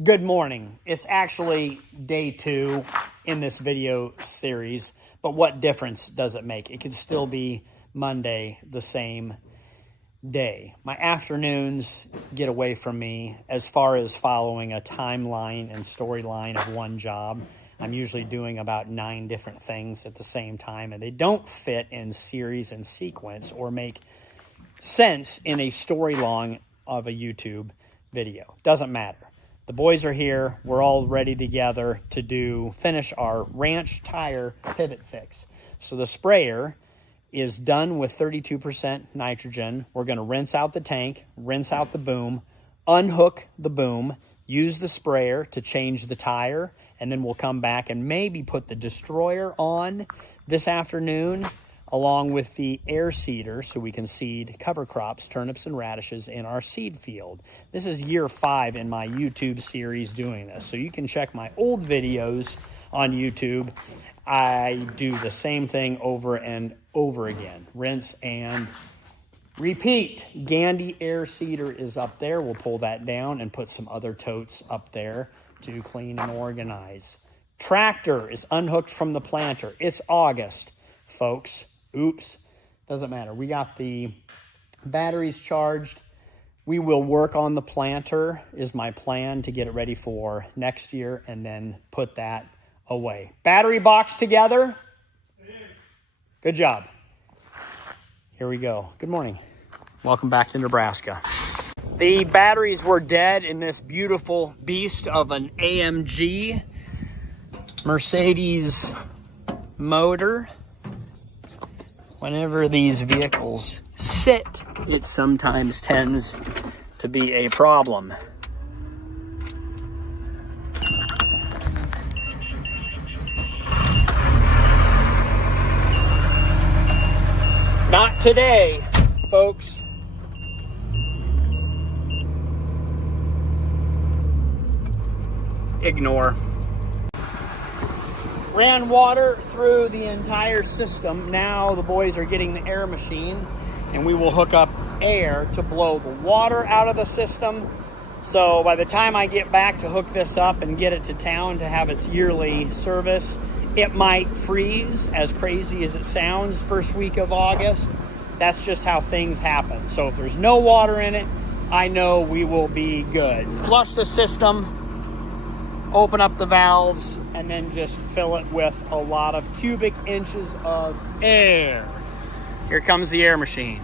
Good morning. It's actually day 2 in this video series, but what difference does it make? It could still be Monday, the same day. My afternoons get away from me as far as following a timeline and storyline of one job. I'm usually doing about 9 different things at the same time, and they don't fit in series and sequence or make sense in a storyline of a YouTube video. Doesn't matter. The boys are here. We're all ready together to finish our ranch tire pivot fix. So the sprayer is done with 32% nitrogen. We're going to rinse out the tank, rinse out the boom, unhook the boom, use the sprayer to change the tire, and then we'll come back and maybe put the destroyer on this afternoon along with the air seeder so we can seed cover crops, turnips and radishes in our seed field. This is year 5 in my YouTube series doing this. So you can check my old videos on YouTube. I do the same thing over and over again. Rinse and repeat. Gandy air seeder is up there. We'll pull that down and put some other totes up there to clean and organize. Tractor is unhooked from the planter. It's August, folks. Oops, doesn't matter. We got the batteries charged. We will work on the planter is my plan to get it ready for next year and then put that away. Battery box together? It is. Good job. Here we go. Good morning. Welcome back to Nebraska. The batteries were dead in this beautiful beast of an AMG Mercedes motor. Whenever these vehicles sit, it sometimes tends to be a problem. Not today, folks. Ignore. Ran water through the entire system. Now the boys are getting the air machine and we will hook up air to blow the water out of the system. So by the time I get back to hook this up and get it to town to have its yearly service, it might freeze, as crazy as it sounds, first week of August. That's just how things happen. So if there's no water in it, I know we will be good. Flush the system, open up the valves, and then just fill it with a lot of cubic inches of air. Here comes the air machine.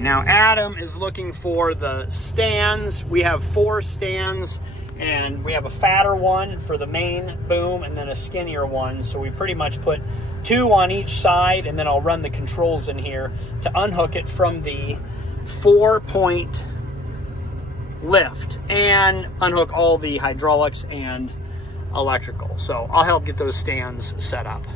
Now Adam is looking for the stands. We have 4 stands and we have a fatter one for the main boom and then a skinnier one. So we pretty much put 2 on each side, and then I'll run the controls in here to unhook it from the 4-point lift and unhook all the hydraulics and electrical. So I'll help get those stands set up.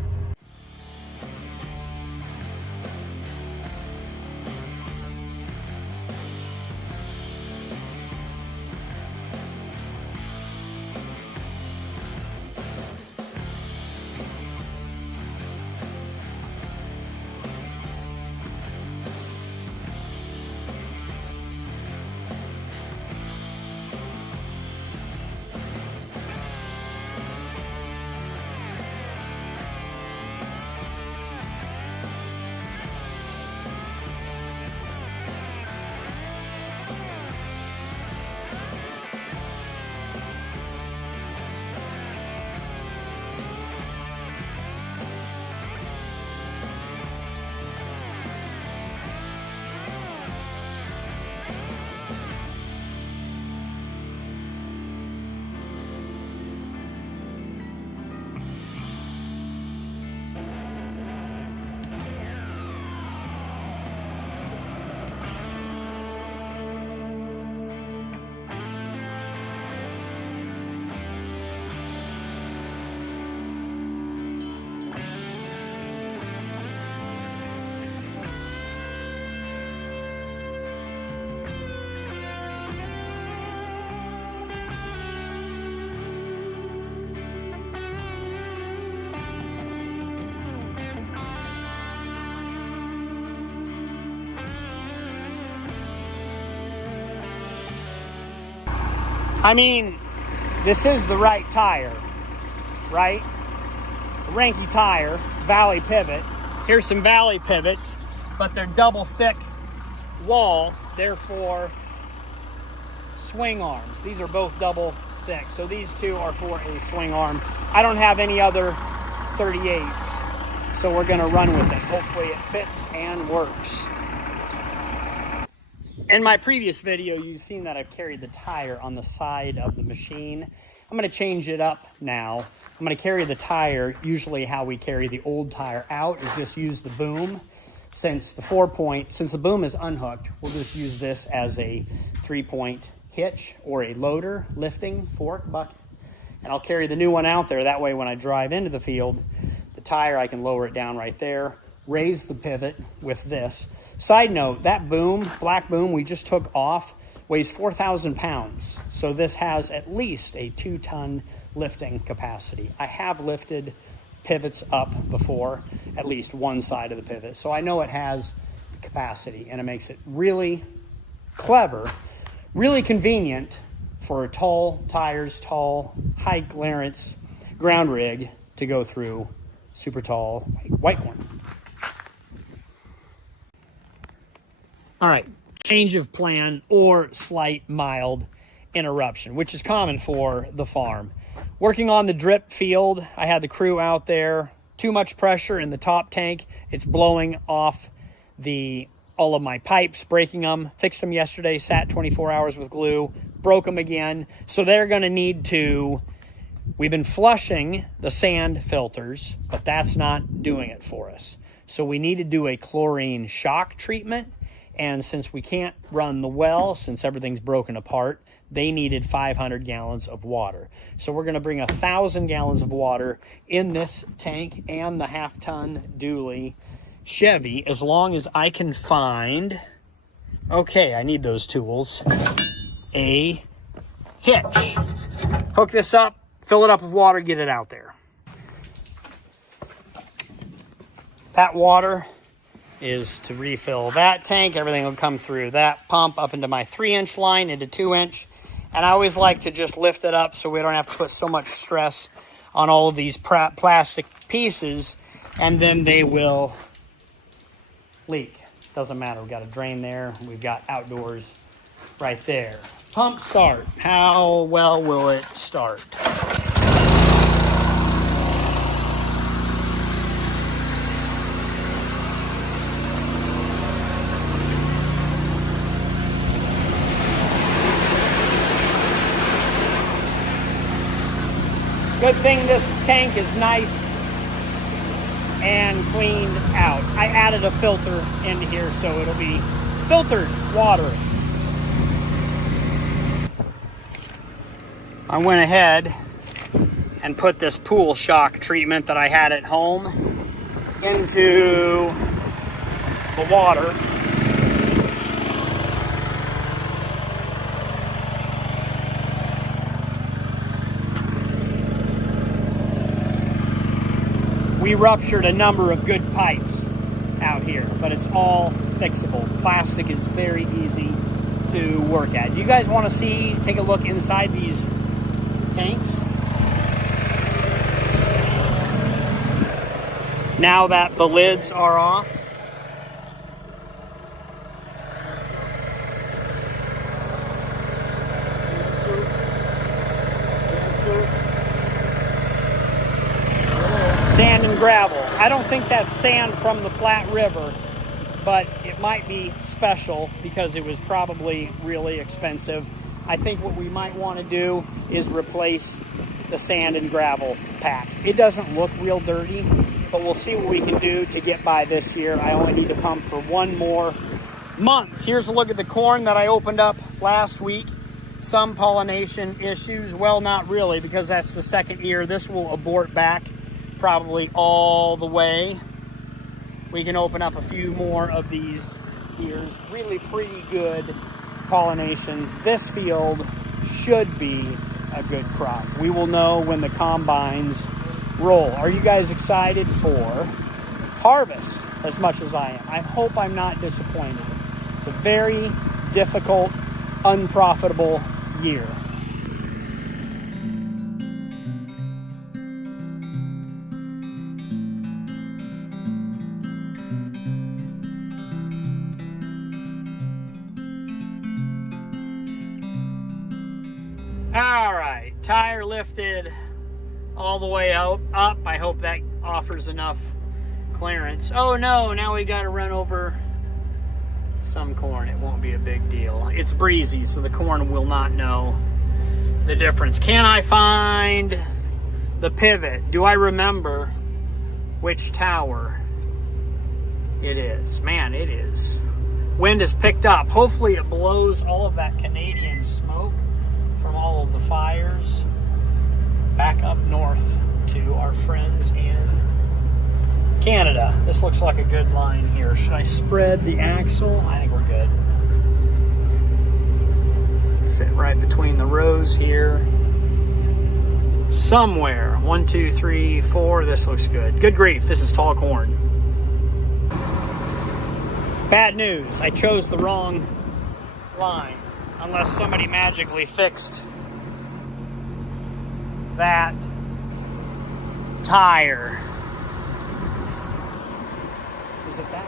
I mean, this is the right tire, right? The Ranky tire, Valley pivot. Here's some Valley pivots, but they're double thick wall, therefore swing arms. These are both double thick, so these two are for a swing arm. I don't have any other 38s, so we're gonna run with it. Hopefully it fits and works. In my previous video, you've seen that I've carried the tire on the side of the machine. I'm gonna change it up now. I'm gonna carry the tire, usually how we carry the old tire out is just use the boom. Since the boom is unhooked, we'll just use this as a 3-point hitch or a loader, lifting, fork, bucket. And I'll carry the new one out there. That way when I drive into the field, the tire, I can lower it down right there, raise the pivot with this. Side note, that boom, black boom we just took off, weighs 4,000 pounds. So this has at least a 2-ton lifting capacity. I have lifted pivots up before, at least one side of the pivot. So I know it has capacity, and it makes it really clever, really convenient for tall tires, tall, high clearance ground rig to go through super tall white corn. All right, change of plan or slight mild interruption, which is common for the farm. Working on the drip field, I had the crew out there, too much pressure in the top tank. It's blowing off all of my pipes, breaking them. Fixed them yesterday, sat 24 hours with glue, broke them again. So they're gonna need to, we've been flushing the sand filters, but that's not doing it for us. So we need to do a chlorine shock treatment. And since we can't run the well, since everything's broken apart, they needed 500 gallons of water. So we're gonna bring 1,000 gallons of water in this tank and the 1/2-ton dually Chevy, as long as I can find, okay, I need those tools, a hitch. Hook this up, fill it up with water, get it out there. That water is to refill that tank. Everything will come through that pump up into my 3-inch line, into 2-inch. And I always like to just lift it up so we don't have to put so much stress on all of these plastic pieces, and then they will leak. Doesn't matter, we've got a drain there, we've got outdoors right there. Pump start, how well will it start? Good thing this tank is nice and cleaned out. I added a filter into here so it'll be filtered water. I went ahead and put this pool shock treatment that I had at home into the water. We ruptured a number of good pipes out here, but it's all fixable. Plastic is very easy to work at. Do you guys want to take a look inside these tanks? Now that the lids are off, sand and gravel. I don't think that's sand from the Platte River, but it might be special because it was probably really expensive. I think what we might want to do is replace the sand and gravel pack. It doesn't look real dirty, but we'll see what we can do to get by this year. I only need to pump for one more month. Here's a look at the corn that I opened up last week. Some pollination issues. Well, not really, because that's the second year. This will abort back probably all the way. We can open up a few more of these ears. Really pretty good pollination. This field should be a good crop. We will know when the combines roll. Are you guys excited for harvest as much as I am? I hope I'm not disappointed. It's a very difficult, unprofitable year. All right, tire lifted all the way up. I hope that offers enough clearance. Oh no, now we got to run over some corn. It won't be a big deal. It's breezy, so the corn will not know the difference. Can I find the pivot? Do I remember which tower it is? Man, it is. Wind has picked up. Hopefully it blows all of that Canadian smoke from all of the fires back up north to our friends in Canada. This looks like a good line here. Should I spread the axle? I think we're good. Fit right between the rows here. Somewhere. 1, 2, 3, 4. This looks good. Good grief. This is tall corn. Bad news. I chose the wrong line. Unless somebody magically fixed that tire. Is it that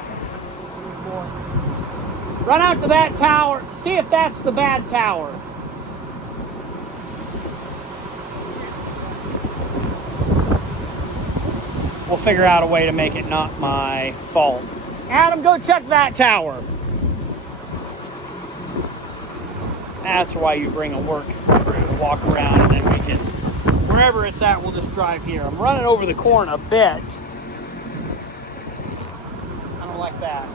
one? Run out to that tower. See if that's the bad tower. We'll figure out a way to make it not my fault. Adam, go check that tower. That's why you bring a work crew to walk around, and then we can, wherever it's at, we'll just drive here. I'm running over the corn a bit. I don't like that.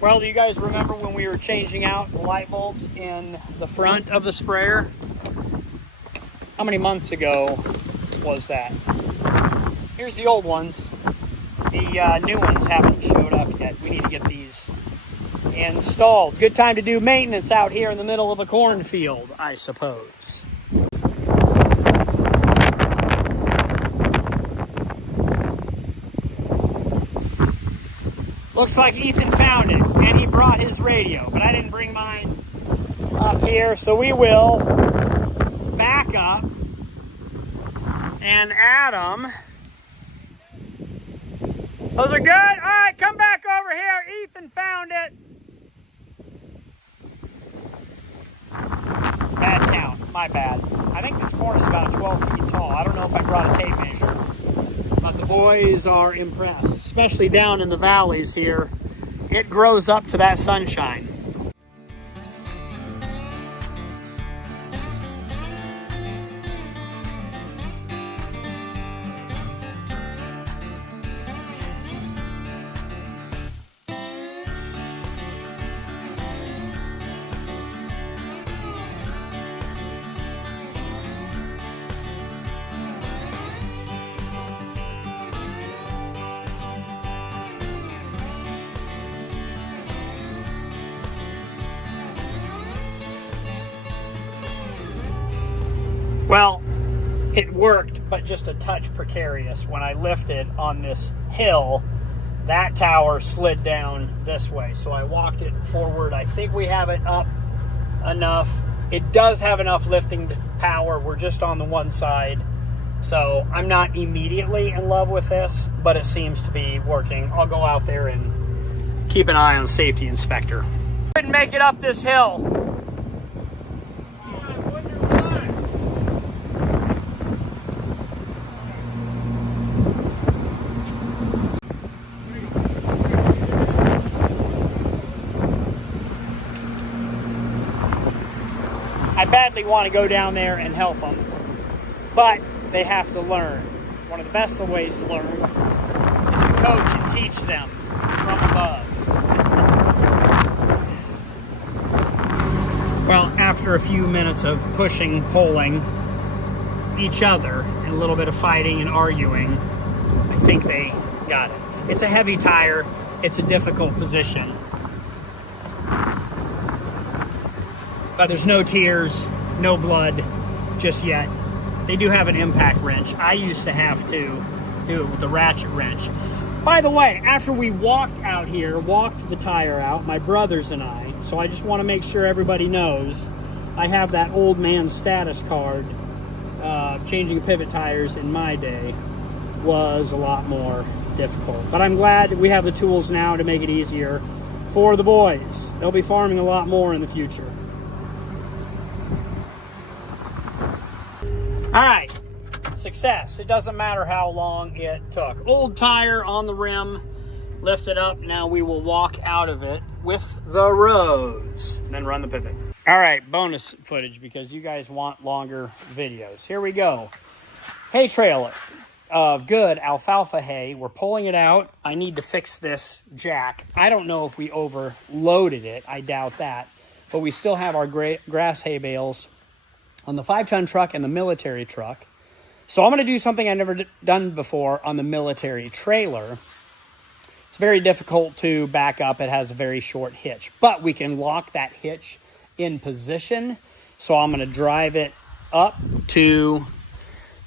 Well, do you guys remember when we were changing out the light bulbs in the front of the sprayer? How many months ago was that? Here's the old ones. The new ones haven't showed up yet. We need to get these installed. Good time to do maintenance out here in the middle of a cornfield, I suppose. Looks like Ethan found it, and he brought his radio, but I didn't bring mine up here, so we will back up. And Adam, those are good? All right, come back over here. Ethan found it. Bad count, my bad. I think this corn is about 12 feet tall. I don't know if I brought a tape measure, but the boys are impressed, especially down in the valleys here. It grows up to that sunshine. Well, it worked, but just a touch precarious. When I lifted on this hill, that tower slid down this way. So I walked it forward. I think we have it up enough. It does have enough lifting power. We're just on the one side. So I'm not immediately in love with this, but it seems to be working. I'll go out there and keep an eye on the safety inspector. Couldn't make it up this hill. I badly want to go down there and help them, but they have to learn. One of the best ways to learn is to coach and teach them from above. Well, after a few minutes of pushing, pulling each other, and a little bit of fighting and arguing, I think they got it. It's a heavy tire. It's a difficult position. But there's no tears, no blood just yet. They do have an impact wrench. I used to have to do it with a ratchet wrench. By the way, after we walked out here, walked the tire out, my brothers and I, so I just want to make sure everybody knows, I have that old man status card. Changing pivot tires in my day was a lot more difficult. But I'm glad we have the tools now to make it easier for the boys. They'll be farming a lot more in the future. All right, success. It doesn't matter how long it took. Old tire on the rim, lift it up. Now we will walk out of it with the roads, and then run the pivot. All right, bonus footage because you guys want longer videos. Here we go. Hay trailer of good alfalfa hay. We're pulling it out. I need to fix this jack. I don't know if we overloaded it. I doubt that. But we still have our grass hay bales on the 5-ton truck and the military truck. So I'm going to do something I've never done before on the military trailer. It's very difficult to back up. It has a very short hitch. But we can lock that hitch in position. So I'm going to drive it up to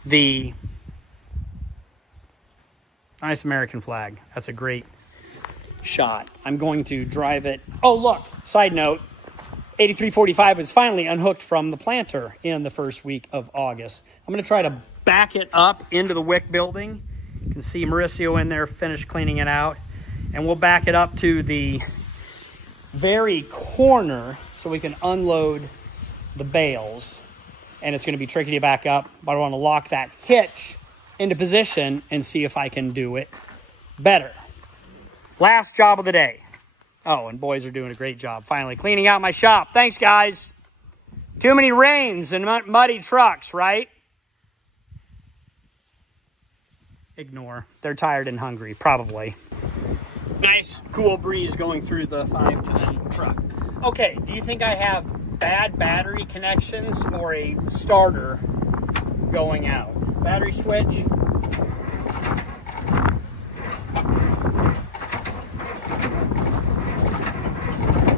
the nice American flag. That's a great shot. I'm going to drive it. Oh, look, side note, 8345 was finally unhooked from the planter in the first week of August. I'm going to try to back it up into the wick building. You can see Mauricio in there, finished cleaning it out. And we'll back it up to the very corner so we can unload the bales. And it's going to be tricky to back up, but I want to lock that hitch into position and see if I can do it better. Last job of the day. Oh, and boys are doing a great job finally cleaning out my shop. Thanks, guys. Too many rains and muddy trucks, right? Ignore. They're tired and hungry, probably. Nice, cool breeze going through the 5-ton truck. Okay, do you think I have bad battery connections or a starter going out? Battery switch.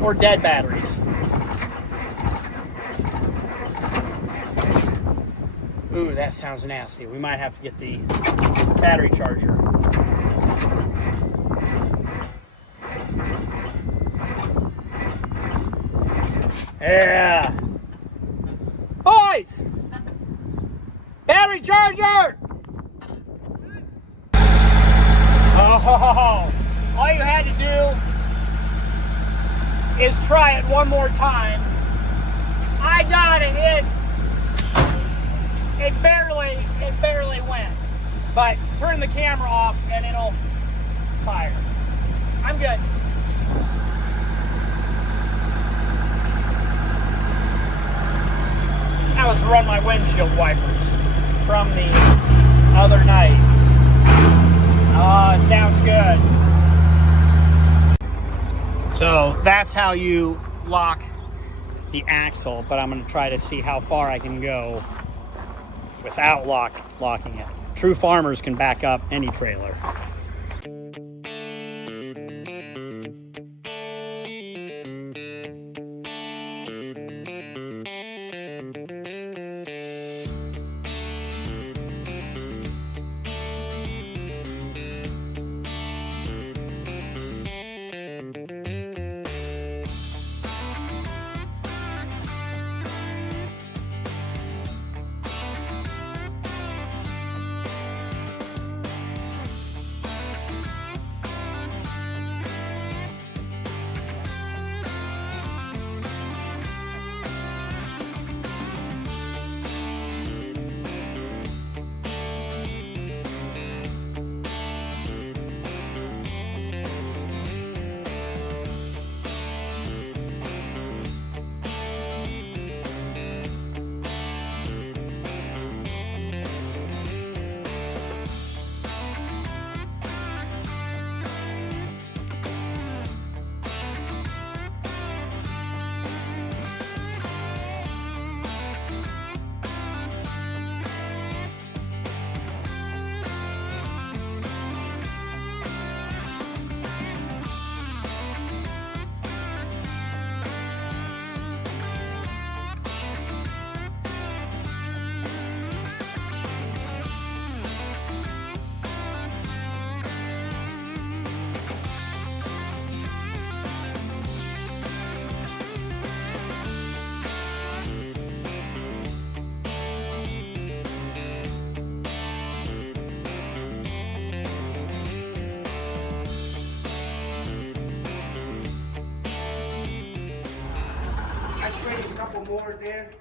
Or dead batteries. Ooh, that sounds nasty. We might have to get the battery charger. Yeah. Boys! Battery charger! Oh, all you had to do is try it one more time. I got it. It barely went. But turn the camera off and it'll fire. I'm good. I was running my windshield wipers from the other night. Oh, it sounds good. So that's how you lock the axle, but I'm going to try to see how far I can go without locking it. True farmers can back up any trailer.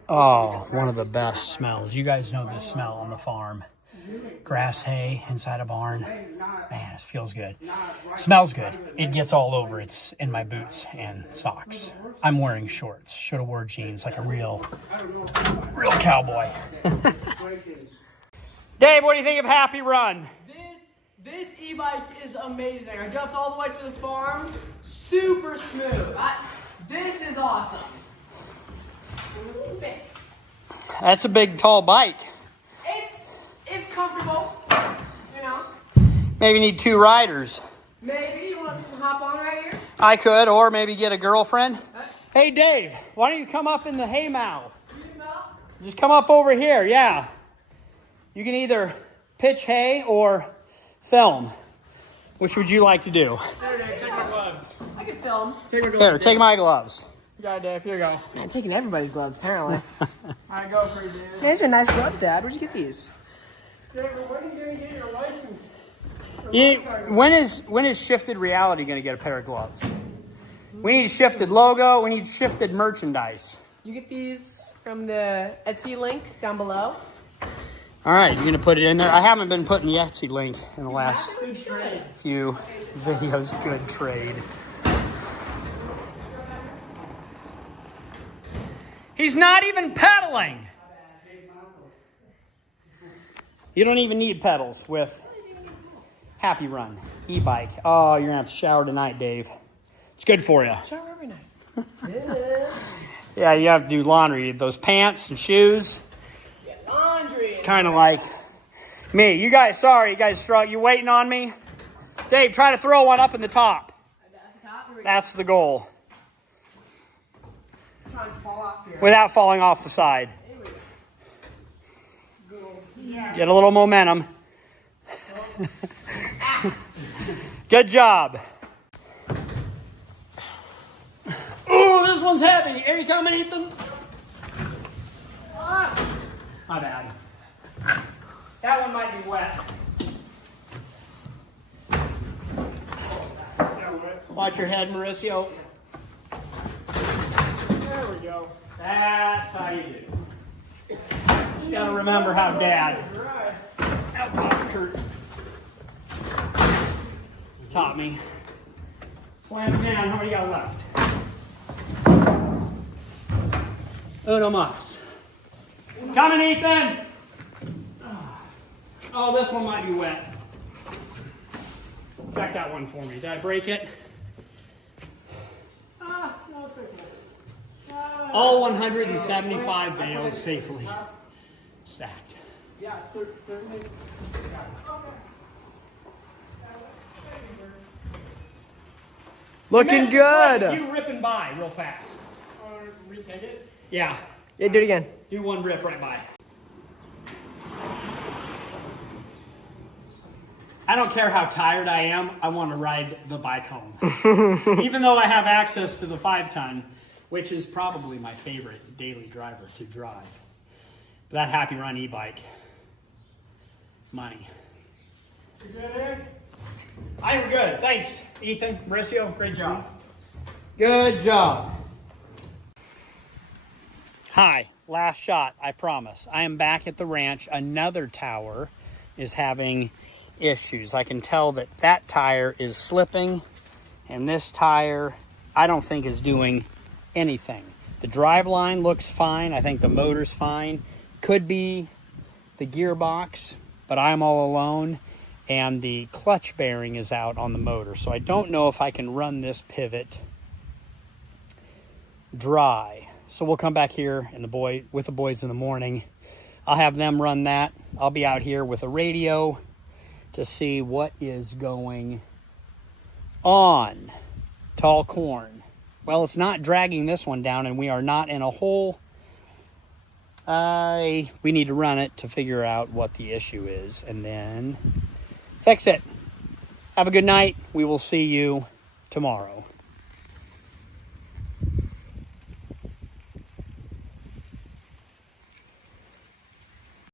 Oh, one of the best smells. You guys know this smell on the farm. Grass hay inside a barn. Man, it feels good. Smells good. It gets all over. It's in my boots and socks. I'm wearing shorts. Should have wore jeans like a real cowboy. Dave, what do you think of Happy Run? This e-bike is amazing. I drove all the way to the farm. Super smooth. This is awesome. That's a big, tall bike. It's comfortable, you know. Maybe need 2 riders. Maybe you want to hop on right here? I could, or maybe get a girlfriend. Hey, Dave, why don't you come up in the hay mow? You smell? Just come up over here, yeah. You can either pitch hay or film. Which would you like to do? Here, Dave, take my gloves. I can film. Here, take my gloves. Yeah, Dave, here you go. I'm taking everybody's gloves, apparently. I go for you, Dave. Yeah, these are nice gloves, Dad. Where'd you get these? Dave, when are you going to get your license? When is Shifted Reality going to get a pair of gloves? We need shifted logo. We need shifted merchandise. You get these from the Etsy link down below. All right, you're going to put it in there. I haven't been putting the Etsy link in the last few videos. Good trade. He's not even pedaling. You don't even need pedals with Happy Run e-bike. Oh, you're going to have to shower tonight, Dave. It's good for you. Shower every night. Yeah, you have to do laundry. Those pants and shoes. Yeah, laundry. Kind of like me. You guys, sorry, you guys, you waiting on me? Dave, try to throw one up in the top. That's the goal. Trying to fall off here. Without falling off the side. Get a little momentum. Good job. Ooh, this one's heavy. Here you coming, Ethan? My bad. That one might be wet. Watch your head, Mauricio. There we go. That's how you do. You gotta remember how Dad taught me. Slam it down. How many you got left? Uno mas. Coming, Ethan. Oh, this one might be wet. Check that one for me. Did I break it? No, it's okay. All 175 bales safely stacked. Yeah, 13. Looking good. You ripping by real fast. Retake it? Yeah. Yeah, do it again. Do one rip right by. I don't care how tired I am. I want to ride the bike home. Even though I have access to the 5-ton, which is probably my favorite daily driver to drive. But that Happy Run e-bike, money. You good, Eric? I am good. Thanks, Ethan, Mauricio. Great job. Good job. Hi, last shot, I promise. I am back at the ranch. Another tower is having issues. I can tell that that tire is slipping, and this tire, I don't think is doing anything. The drive line looks fine. I think the motor's fine. Could be the gearbox, but I'm all alone, and the clutch bearing is out on the motor. So I don't know if I can run this pivot dry. So we'll come back here and with the boys in the morning. I'll have them run that. I'll be out here with a radio to see what is going on. Tall corn. Well, it's not dragging this one down, and we are not in a hole. We need to run it to figure out what the issue is and then fix it. Have a good night. We will see you tomorrow.